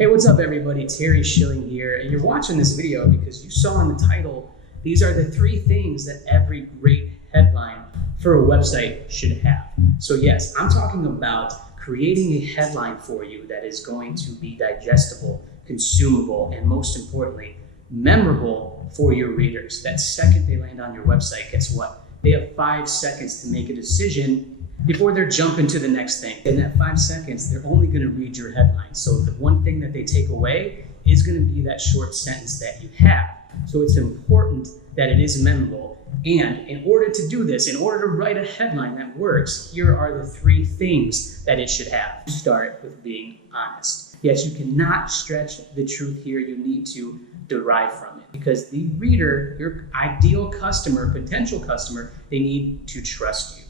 Hey, what's up everybody? Terry Schilling here, and you're watching this video because you saw in the title, these are the 3 things that every great headline for a website should have. So yes, I'm talking about creating a headline for you that is going to be digestible, consumable, and most importantly, memorable for your readers. That second they land on your website, guess what? They have 5 seconds to make a decision before they're jumping to the next thing. In that 5 seconds, they're only gonna read your headline. So the one thing that they take away is gonna be that short sentence that you have. So it's important that it is memorable. And in order to do this, in order to write a headline that works, here are the 3 things that it should have. Start with being honest. Yes, you cannot stretch the truth here. You need to derive from it because the reader, your ideal customer, potential customer, they need to trust you.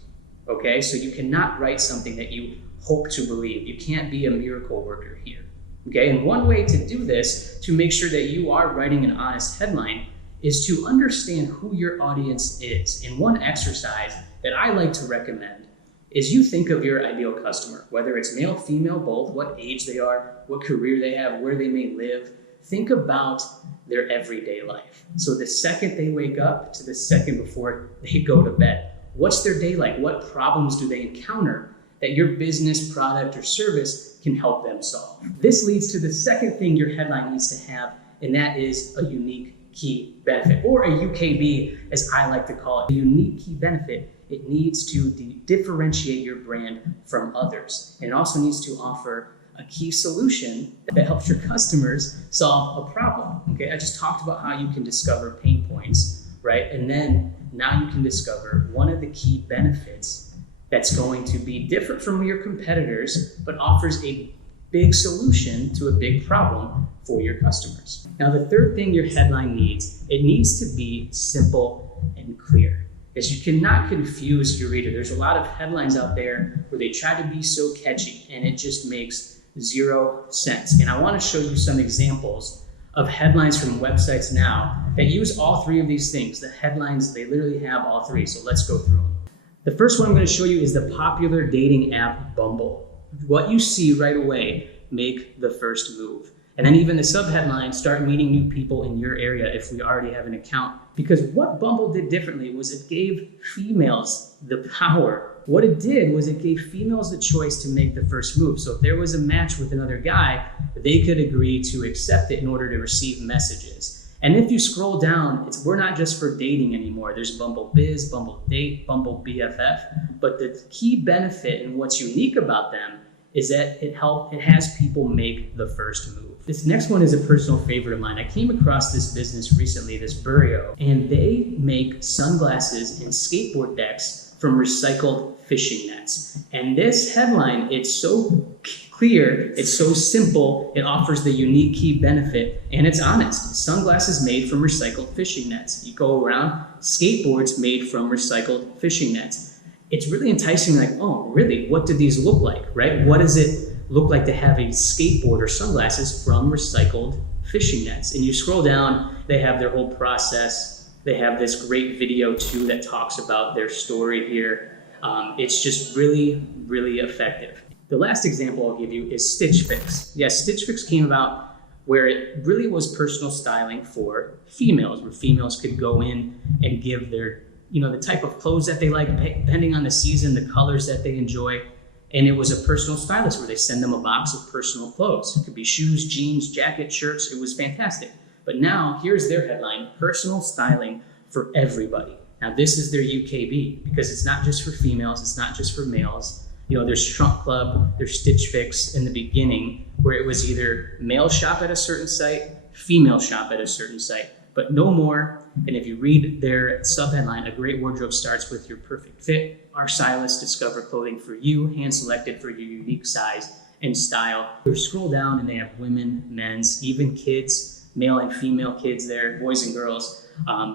Okay, so you cannot write something that you hope to believe. You can't be a miracle worker here. Okay, and one way to do this, to make sure that you are writing an honest headline, is to understand who your audience is. And one exercise that I like to recommend is you think of your ideal customer, whether it's male, female, both, what age they are, what career they have, where they may live. Think about their everyday life. So the second they wake up to the second before they go to bed. What's their day like? What problems do they encounter that your business, product, or service can help them solve? This leads to the second thing your headline needs to have, and that is a unique key benefit, or a UKB, as I like to call it. A unique key benefit, it needs to differentiate your brand from others. And it also needs to offer a key solution that helps your customers solve a problem. Okay, I just talked about how you can discover pain points, right? And then now you can discover one of the key benefits that's going to be different from your competitors, but offers a big solution to a big problem for your customers. Now, the third thing your headline needs, it needs to be simple and clear. Is you cannot confuse your reader. There's a lot of headlines out there where they try to be so catchy and it just makes 0 sense. And I want to show you some examples of headlines from websites now that use all 3 of these things. The headlines, they literally have all 3. So let's go through them. The first one I'm going to show you is the popular dating app Bumble. What you see right away, make the first move. And then even the subheadline, start meeting new people in your area if we already have an account. Because what Bumble did differently was it gave females the power. What it did was it gave females the choice to make the first move. So if there was a match with another guy, they could agree to accept it in order to receive messages. And if you scroll down, we're not just for dating anymore. There's Bumble Biz, Bumble Date, Bumble BFF. But the key benefit and what's unique about them is that it has people make the first move. This next one is a personal favorite of mine. I came across this business recently, this Burrio, and they make sunglasses and skateboard decks from recycled fishing nets. And this headline, it's so clear, it's so simple, it offers the unique key benefit, and it's honest. Sunglasses made from recycled fishing nets. You go around, skateboards made from recycled fishing nets. It's really enticing, like, oh, really, what do these look like, right? What does it look like to have a skateboard or sunglasses from recycled fishing nets? And you scroll down, they have their whole process. They have this great video too that talks about their story here. It's just really, really effective. The last example I'll give you is Stitch Fix. Yes, Stitch Fix came about where it really was personal styling for females, where females could go in and give their, the type of clothes that they like, depending on the season, the colors that they enjoy. And it was a personal stylist where they send them a box of personal clothes. It could be shoes, jeans, jackets, shirts. It was fantastic. But now here's their headline, personal styling for everybody. Now this is their UKB because it's not just for females. It's not just for males. There's Trunk Club, there's Stitch Fix in the beginning where it was either male shop at a certain site, female shop at a certain site, but no more. And if you read their subheadline, a great wardrobe starts with your perfect fit. Our stylists discover clothing for you, hand-selected for your unique size and style. You scroll down and they have women, men's, even kids, male and female kids there, boys and girls.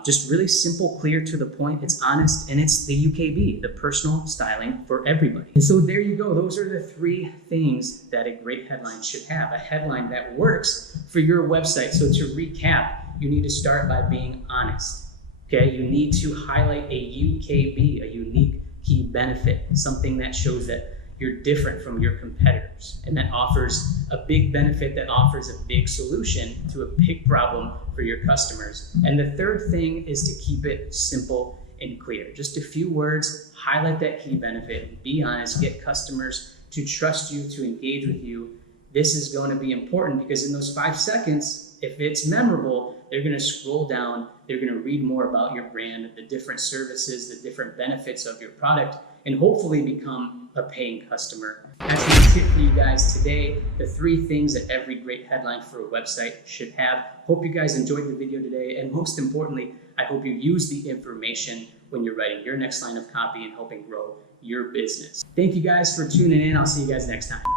Just really simple, clear, to the point. It's honest, and it's the UKB, the personal styling for everybody. And so there you go. Those are the 3 things that a great headline should have. A headline that works for your website. So to recap, you need to start by being honest. Okay, you need to highlight a UKB, a unique key benefit, something that shows that you're different from your competitors, and that offers a big benefit, that offers a big solution to a big problem for your customers. And the third thing is to keep it simple and clear. Just a few words, highlight that key benefit, be honest, get customers to trust you, to engage with you. This is going to be important because in those 5 seconds, if it's memorable, they're going to scroll down, they're going to read more about your brand, the different services, the different benefits of your product, and hopefully become a paying customer. That's my tip for you guys today, the 3 things that every great headline for a website should have. Hope you guys enjoyed the video today, and most importantly, I hope you use the information when you're writing your next line of copy and helping grow your business. Thank you guys for tuning in. I'll see you guys next time.